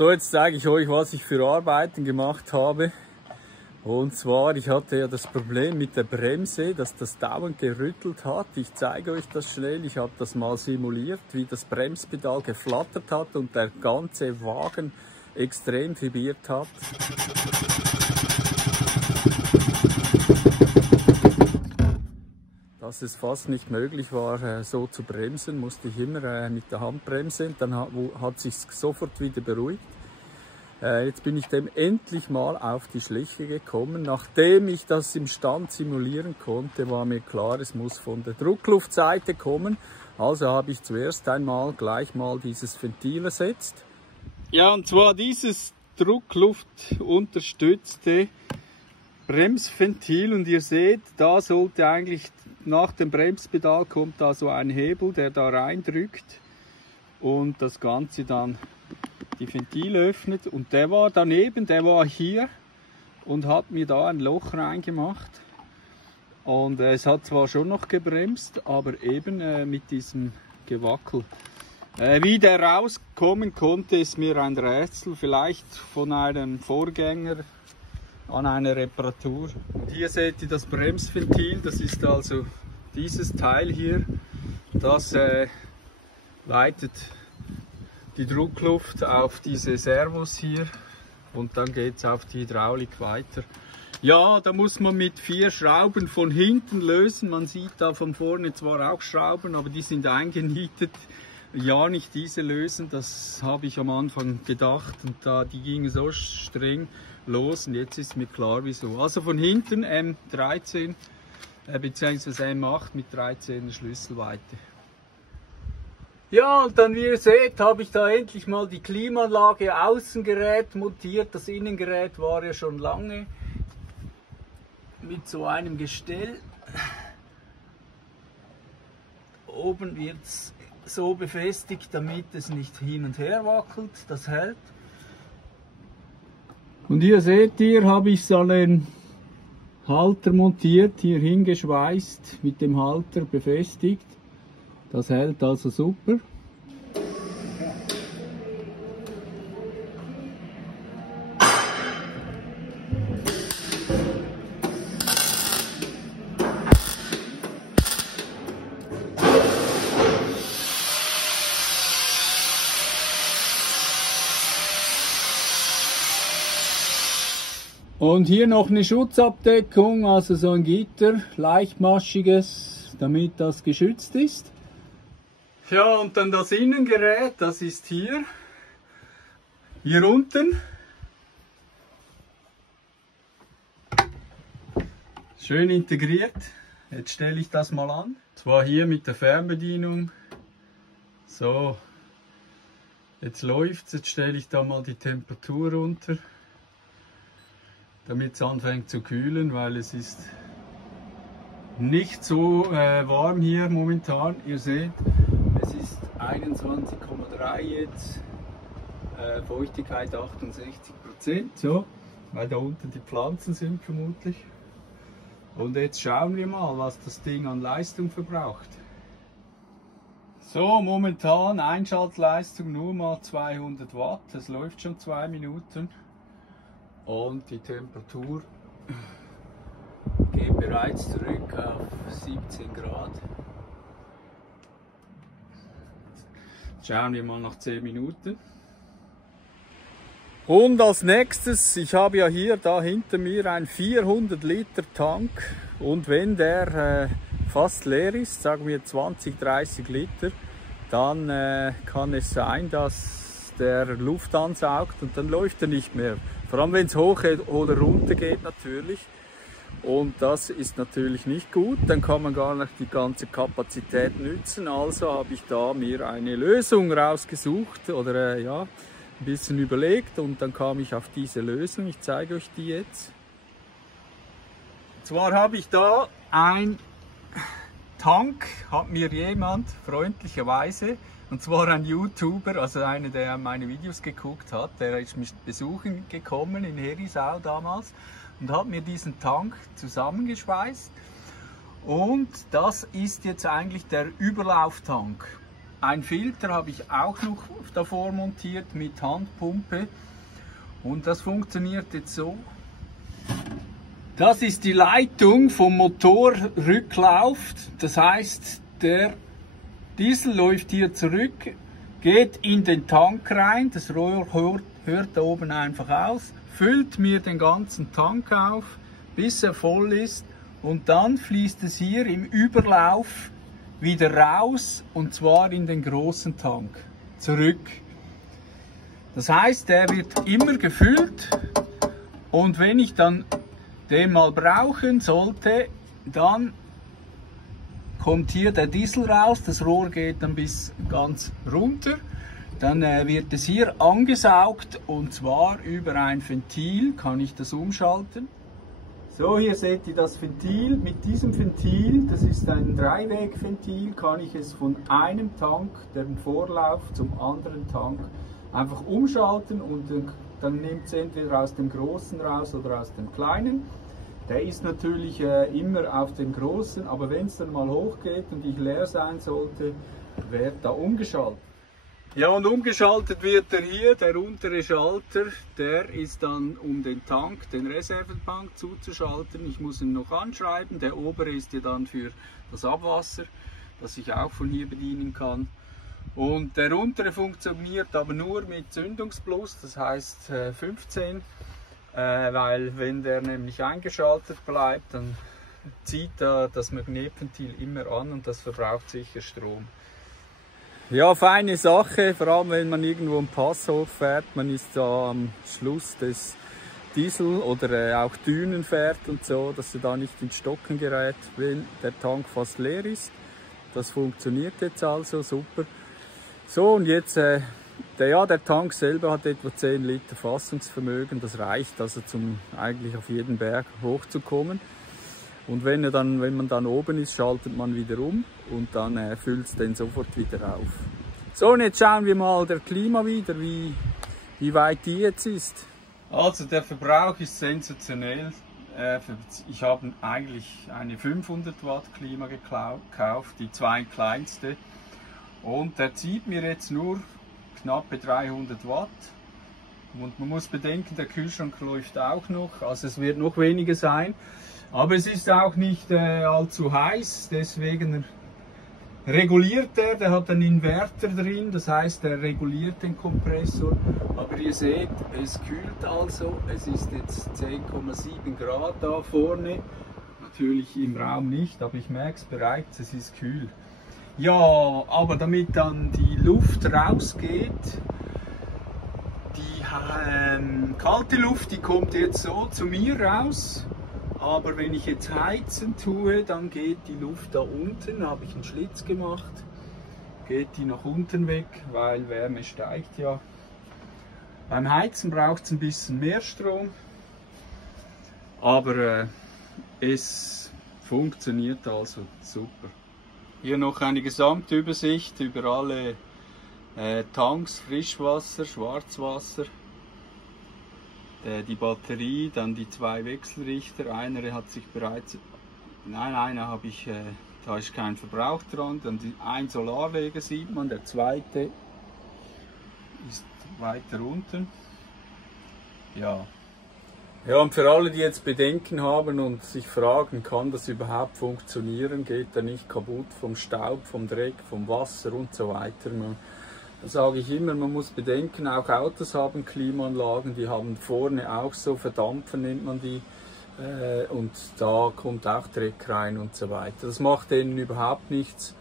So, jetzt zeige ich euch, was ich für Arbeiten gemacht habe. Und zwar, ich hatte ja das Problem mit der Bremse, dass das dauernd gerüttelt hat. Ich zeige euch das schnell. Ich habe das mal simuliert, wie das Bremspedal geflattert hat und der ganze Wagen extrem vibriert hat. Dass es fast nicht möglich war, so zu bremsen, musste ich immer mit der Hand bremsen. Dann hat es sich sofort wieder beruhigt. Jetzt bin ich dem endlich mal auf die Schliche gekommen. Nachdem ich das im Stand simulieren konnte, war mir klar, es muss von der Druckluftseite kommen. Also habe ich zuerst einmal gleich mal dieses Ventil ersetzt. Ja, und zwar dieses druckluftunterstützte Bremsventil. Und ihr seht, da sollte eigentlich nach dem Bremspedal kommt da so ein Hebel, der da reindrückt und das Ganze dann die Ventile öffnet. Und der war daneben, der war hier und hat mir da ein Loch reingemacht. Und es hat zwar schon noch gebremst, aber eben mit diesem Gewackel. Wie der rauskommen konnte, ist mir ein Rätsel, vielleicht von einem Vorgänger an einer Reparatur. Und hier seht ihr das Bremsventil, das ist also dieses Teil hier, das leitet die Druckluft auf diese Servos hier und dann geht es auf die Hydraulik weiter. Ja, da muss man mit 4 Schrauben von hinten lösen. Man sieht da von vorne zwar auch Schrauben, aber die sind eingenietet. Ja, nicht diese lösen, das habe ich am Anfang gedacht und die gingen so streng los und jetzt ist mir klar wieso. Also von hinten M13 bzw. M8 mit 13er Schlüsselweite. Ja, und dann, wie ihr seht, habe ich da endlich mal die Klimaanlage, Außengerät montiert. Das Innengerät war ja schon lange mit so einem Gestell. Oben wird es so befestigt, damit es nicht hin und her wackelt. Das hält. Und hier seht ihr, habe ich so einen Halter montiert, hier hingeschweißt, mit dem Halter befestigt. Das hält also super. Und hier noch eine Schutzabdeckung, also so ein Gitter, leichtmaschiges, damit das geschützt ist. Ja, und dann das Innengerät, das ist hier unten. Schön integriert. Jetzt stelle ich das mal an. Zwar hier mit der Fernbedienung. So, jetzt läuft's. Jetzt stelle ich da mal die Temperatur runter, damit es anfängt zu kühlen, weil es ist nicht so warm hier momentan. Ihr seht, es ist 21,3 jetzt, Feuchtigkeit 68%, so, weil da unten die Pflanzen sind vermutlich. Und jetzt schauen wir mal, was das Ding an Leistung verbraucht. So, momentan Einschaltleistung nur mal 200 Watt, es läuft schon 2 Minuten. Und die Temperatur geht bereits zurück auf 17 Grad. Schauen wir mal nach 10 Minuten. Und als nächstes, ich habe ja hier da hinter mir einen 400 Liter Tank und wenn der fast leer ist, sagen wir 20, 30 Liter, dann kann es sein, dass der Luft ansaugt und dann läuft er nicht mehr. Vor allem wenn es hoch oder runter geht natürlich. Und das ist natürlich nicht gut, dann kann man gar nicht die ganze Kapazität nützen. Also habe ich da mir eine Lösung rausgesucht oder ja, ein bisschen überlegt und dann kam ich auf diese Lösung. Ich zeige euch die jetzt. Und zwar habe ich da ein Tank, hat mir jemand freundlicherweise, und zwar ein YouTuber, also einer, der meine Videos geguckt hat, der ist mich besuchen gekommen in Herisau damals und hat mir diesen Tank zusammengeschweißt. Und das ist jetzt eigentlich der Überlauftank. ein Filter habe ich auch noch davor montiert mit Handpumpe. Und das funktioniert jetzt so. Das ist die Leitung vom Motorrücklauf. Das heißt, der Diesel läuft hier zurück, geht in den Tank rein. Das Rohr hört da oben einfach aus, füllt mir den ganzen Tank auf, bis er voll ist. Und dann fließt es hier im Überlauf wieder raus, und zwar in den großen Tank zurück. Das heißt, der wird immer gefüllt, und wenn ich dann den mal brauchen sollte, dann kommt hier der Diesel raus, das Rohr geht dann bis ganz runter, dann wird es hier angesaugt, und zwar über ein Ventil kann ich das umschalten. So, hier seht ihr das Ventil. Mit diesem Ventil, das ist ein Dreiwegventil, kann ich es von einem Tank, den Vorlauf, zum anderen Tank einfach umschalten, und dann nimmt es entweder aus dem großen raus oder aus dem kleinen. Der ist natürlich immer auf dem großen, aber wenn es dann mal hochgeht und ich leer sein sollte, wird da umgeschaltet. Ja, und umgeschaltet wird er hier, der untere Schalter, der ist dann, um den Tank, den Reservetank zuzuschalten. Ich muss ihn noch anschreiben, der obere ist ja dann für das Abwasser, das ich auch von hier bedienen kann. Und der untere funktioniert aber nur mit Zündungsplus, das heißt 15, weil wenn der nämlich eingeschaltet bleibt, dann zieht da das Magnetventil immer an und das verbraucht sicher Strom. Ja, feine Sache, vor allem wenn man irgendwo einen Pass hochfährt, man ist da am Schluss des Diesel oder auch Dünen fährt und so, dass er da nicht ins Stocken gerät, wenn der Tank fast leer ist. Das funktioniert jetzt also super. So, und jetzt, der Tank selber hat etwa 10 Liter Fassungsvermögen, das reicht also eigentlich auf jeden Berg hochzukommen. Und wenn man dann oben ist, schaltet man wieder um und dann füllt es den sofort wieder auf. So, und jetzt schauen wir mal der Klima wieder, wie weit die jetzt ist. Also der Verbrauch ist sensationell. Ich habe eigentlich eine 500 Watt Klima gekauft, die zweitkleinste. Und der zieht mir jetzt nur knappe 300 Watt. Und man muss bedenken, der Kühlschrank läuft auch noch, also es wird noch weniger sein. Aber es ist auch nicht allzu heiß, deswegen reguliert der hat einen Inverter drin, das heißt, er reguliert den Kompressor. Aber ihr seht, es kühlt also, es ist jetzt 10,7 Grad da vorne, natürlich im Raum nicht, aber ich merke es bereits, es ist kühl. Ja, aber damit dann die Luft rausgeht, die kalte Luft, die kommt jetzt so zu mir raus. Aber wenn ich jetzt heizen tue, dann geht die Luft da unten, habe ich einen Schlitz gemacht, geht die nach unten weg, weil Wärme steigt ja. Beim Heizen braucht es ein bisschen mehr Strom, aber es funktioniert also super. Hier noch eine Gesamtübersicht über alle Tanks, Frischwasser, Schwarzwasser. Die Batterie, dann die 2 Wechselrichter, einer hat sich bereits, einer habe ich, da ist kein Verbrauch dran, dann ein Solarleger sieht man, der zweite ist weiter unten. Ja, und für alle, die jetzt Bedenken haben und sich fragen, kann das überhaupt funktionieren, geht er nicht kaputt vom Staub, vom Dreck, vom Wasser und so weiter. Da sage ich immer, man muss bedenken, auch Autos haben Klimaanlagen, die haben vorne auch so Verdampfer, nennt man die, und da kommt auch Dreck rein und so weiter. Das macht denen überhaupt nichts.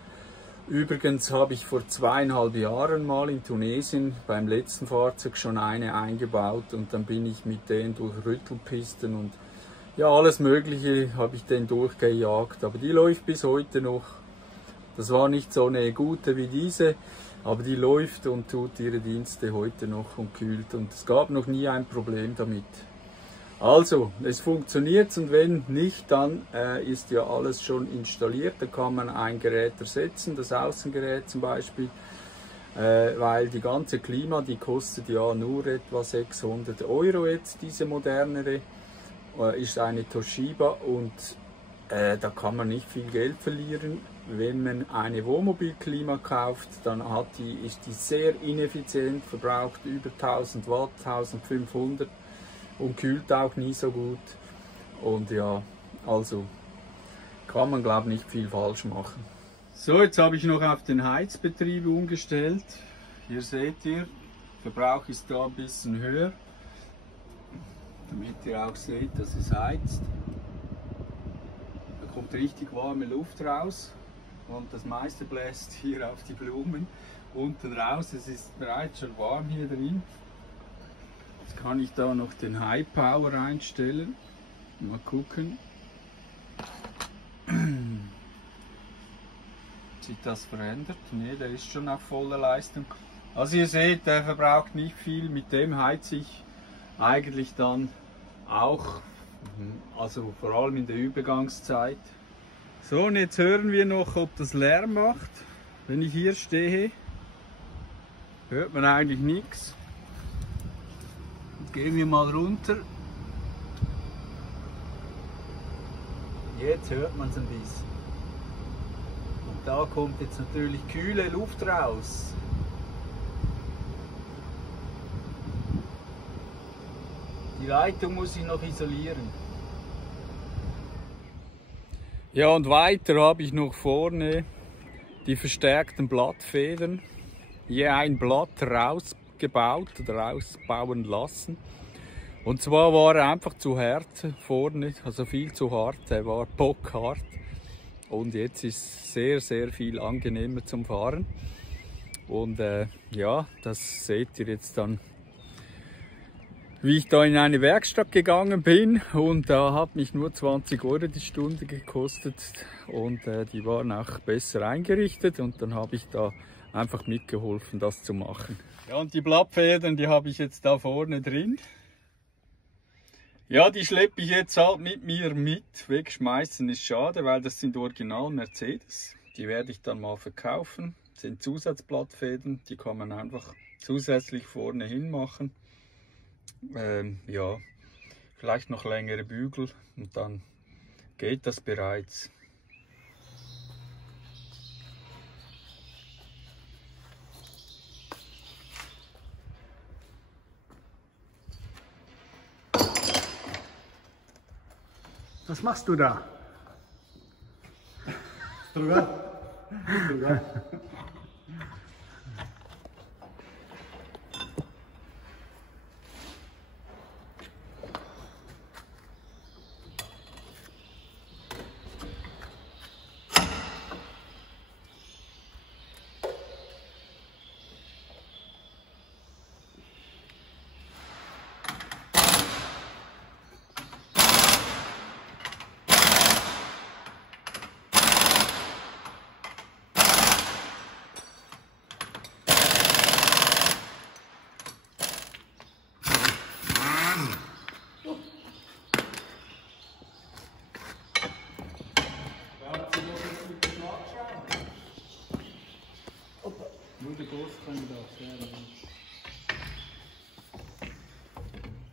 Übrigens habe ich vor 2,5 Jahren mal in Tunesien beim letzten Fahrzeug schon eine eingebaut, und dann bin ich mit denen durch Rüttelpisten und ja, alles Mögliche habe ich denen durchgejagt, aber die läuft bis heute noch. Das war nicht so eine gute wie diese, aber die läuft und tut ihre Dienste heute noch und kühlt, und es gab noch nie ein Problem damit. Also, es funktioniert, und wenn nicht, dann ist ja alles schon installiert. Da kann man ein Gerät ersetzen, das Außengerät zum Beispiel, weil die ganze Klima, die kostet ja nur etwa 600 € jetzt, diese modernere, ist eine Toshiba, und da kann man nicht viel Geld verlieren. wenn man eine Wohnmobilklima kauft, dann ist die sehr ineffizient, verbraucht über 1000 Watt, 1500 und kühlt auch nie so gut. Und ja, also kann man, glaube ich, nicht viel falsch machen. So, jetzt habe ich noch auf den Heizbetrieb umgestellt. Hier seht ihr, der Verbrauch ist da ein bisschen höher, damit ihr auch seht, dass es heizt. Da kommt richtig warme Luft raus und das meiste bläst hier auf die Blumen unten raus. Es ist bereits schon warm hier drin. Jetzt kann ich da noch den High Power einstellen. Mal gucken. Sich das verändert? Ne, der ist schon auf voller Leistung. Also ihr seht, der verbraucht nicht viel. Mit dem heize ich eigentlich dann auch, also vor allem in der Übergangszeit. So, und jetzt hören wir noch, ob das Lärm macht. Wenn ich hier stehe, hört man eigentlich nichts. Gehen wir mal runter. Jetzt hört man es ein bisschen. Und da kommt jetzt natürlich kühle Luft raus. Die Leitung muss ich noch isolieren. Ja, und weiter habe ich noch vorne die verstärkten Blattfedern. Je ein Blatt rausgebaut oder rausbauen lassen. Und zwar war er einfach zu hart vorne, also viel zu hart, er war bockhart. Und jetzt ist sehr, sehr viel angenehmer zum Fahren. Und ja, das seht ihr jetzt dann, wie ich da in eine Werkstatt gegangen bin. Und da hat mich nur 20 € die Stunde gekostet. Und die waren auch besser eingerichtet. Und dann habe ich da einfach mitgeholfen, das zu machen. Ja, und die Blattfedern, die habe ich jetzt da vorne drin. Ja, die schleppe ich jetzt halt mit mir mit. Wegschmeißen ist schade, weil das sind Original Mercedes. Die werde ich dann mal verkaufen. Das sind Zusatzblattfedern, die kann man einfach zusätzlich vorne hin machen. Ja, vielleicht noch längere Bügel und dann geht das bereits. Was machst du da? Strugar. Strugar.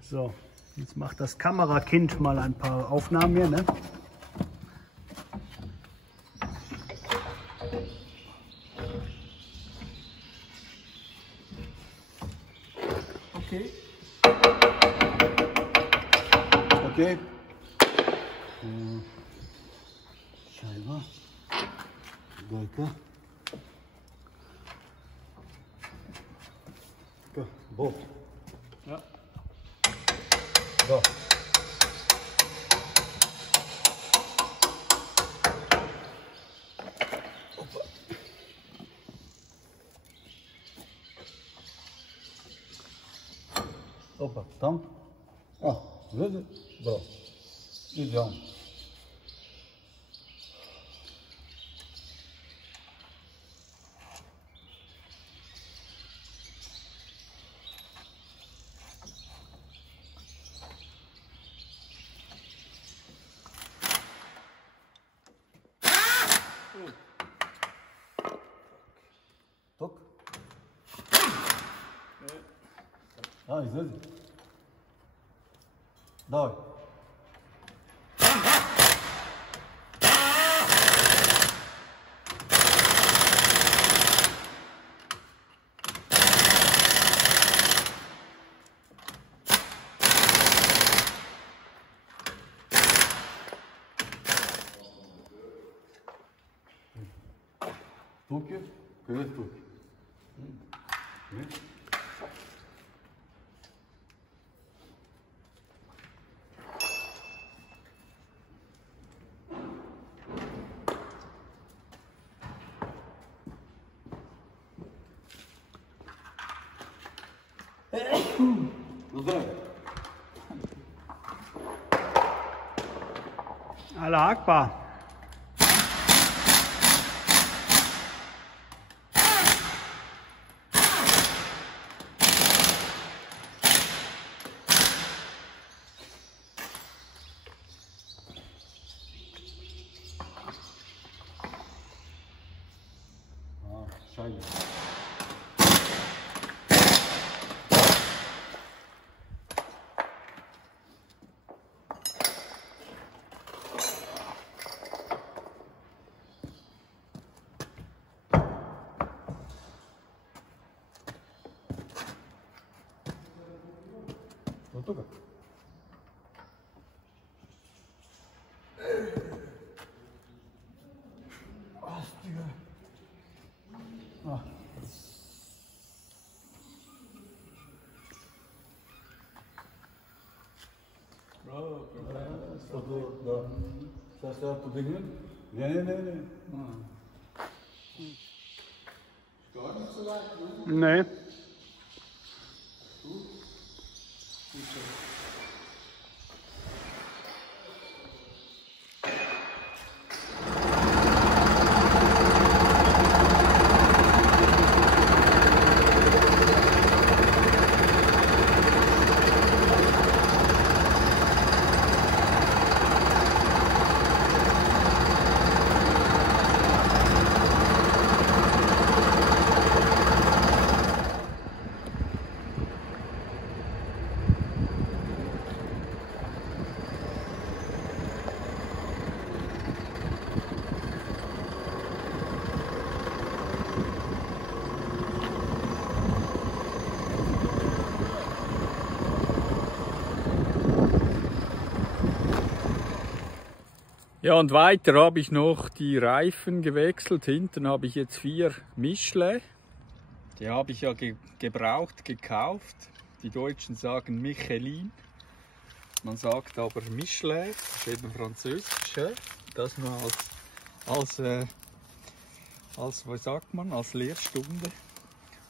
So, jetzt macht das Kamerakind mal ein paar Aufnahmen hier, ne? Okay. Okay. Scheibe. Gurke. Boot. Ja. So. Opa, tam. Ah, vedi? Bravo. Idemo. Tok. Ah, izlezi. Давай. Tuque, queres tuque. Allah Akbar. Scheiße. Toca. Está certo dingin? Nee. Gar nicht so weit, ne? Nee. Ja, und weiter habe ich noch die Reifen gewechselt. Hinten habe ich jetzt 4 Michelin. Die habe ich ja gebraucht gekauft. Die Deutschen sagen Michelin. Man sagt aber Michelin, das ist eben französisch. Das nur was sagt man, als Lehrstunde.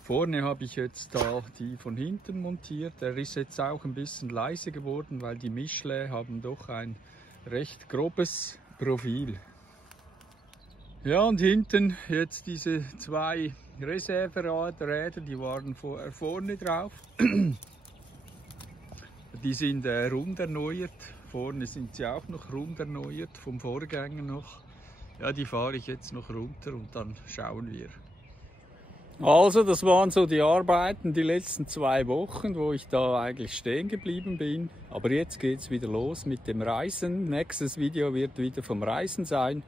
Vorne habe ich jetzt da die von hinten montiert. Der ist jetzt auch ein bisschen leise geworden, weil die Michelin haben doch ein recht grobes Profil. Ja, und hinten jetzt diese 2 Reserveräder, die waren vorne drauf. Die sind rund erneuert. Vorne sind sie auch noch rund erneuert, vom Vorgänger noch. Ja, die fahre ich jetzt noch runter und dann schauen wir. Also, das waren so die Arbeiten die letzten 2 Wochen, wo ich da eigentlich stehen geblieben bin. Aber jetzt geht es wieder los mit dem Reisen. Nächstes Video wird wieder vom Reisen sein.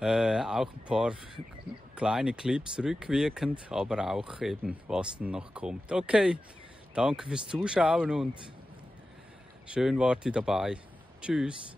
Auch ein paar kleine Clips rückwirkend, aber auch eben, was dann noch kommt. Okay, danke fürs Zuschauen und schön wart ihr dabei. Tschüss.